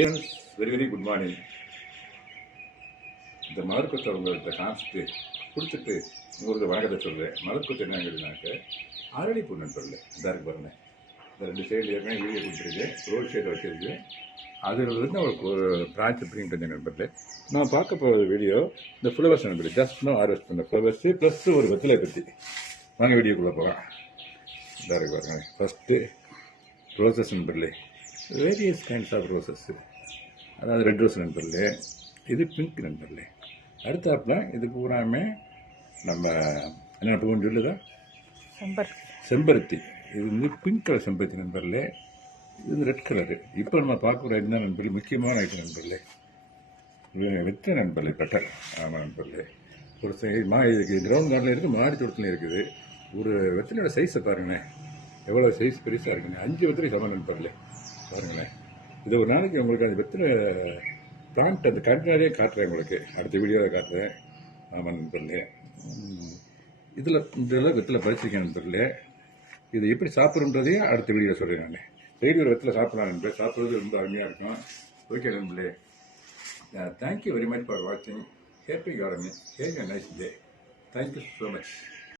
Very very good morning. இந்த மலர்கொத்தை உங்கள்கிட்ட காமிச்சிட்டு கொடுத்துட்டு உங்களுக்கு வணக்கத்தை சொல்கிறேன். மலர்கொத்தை என்னங்கிறதுனாக்க அரளிப்பூ நண்பர்கள் இதாக இருக்கு பாருங்க. இந்த 2 சைடில் ஏற்கனவே வீடியோ கொடுத்துருக்கு, ரோட் சைடில் வச்சிருக்கு. அதில் இருந்து ஒரு பிரான்ச் அப்படின்ட்டு நண்பர்களே, நான் பார்க்க போகிற வீடியோ இந்த ஃப்ளவர்ஸ் நண்பர்களே. ஜஸ்ட் நோ ஹார்வெஸ்ட் பண்ண ஃப்ளவர்ஸு ப்ளஸ் ஒரு வெத்தலை பற்றி வாங்க வீடியோக்குள்ளே போகலாம். இதாக இருக்கு பாருங்க. ஃபஸ்ட்டு ரோசஸ் நண்பர்களே, வேரியஸ் கைண்ட்ஸ் ஆஃப் ரோசஸ். அதாவது ரெட் ரோஸ் நண்பர்களே, இது பிங்க் நண்பர்களே. அடுத்தாப்புல இது பூராமே நம்ம என்ன பூன்னு சொல்லுதா, செம்பருத்தி. இது வந்து பிங்க் கலர் செம்பருத்தி நண்பர்களே. இது வந்து ரெட் கலரு. இப்போ நம்ம பார்க்குற என்ன நண்பர்களே, முக்கியமான ஐட்டம் நண்பர்களே, வெத்தலை நண்பர்களே, பெட்டர். ஆமாம் நண்பர்களே, ஒரு இதுக்கு கிரவுண்ட் கார்டில் இருக்குது, மாடி தோட்டத்துலையும் இருக்குது. ஒரு வெத்தலையோட சைஸை பாருங்களேன், எவ்வளோ சைஸ் பெருசாக இருக்குங்க. 5 வெத்தலை சமம் நண்பர்களே, பாருங்களேன். இது ஒரு நாளைக்கு உங்களுக்கு அந்த வெத்தலை பிளான்ட் அந்த கண்டினரே காட்டுறேன் உங்களுக்கு, அடுத்த வீடியோவில் காட்டுறேன். ஆமாம் நண்பர்களே, இதெல்லாம் வெத்தலை பறிச்சிருக்கேன் நண்பர்களே. இது எப்படி சாப்பிட்றதையே அடுத்த வீடியோ சொல்கிறேன். நான் டெய்லி ஒரு வெத்தலை சாப்பிடலாம் நண்பர், சாப்பிட்றது ரொம்ப அருமையாக இருக்கும். ஓகே நண்பர்களே, தேங்க்யூ வெரி மச் ஃபார் வாட்சிங். Happy gardening. Have a nice day. Thank you so much.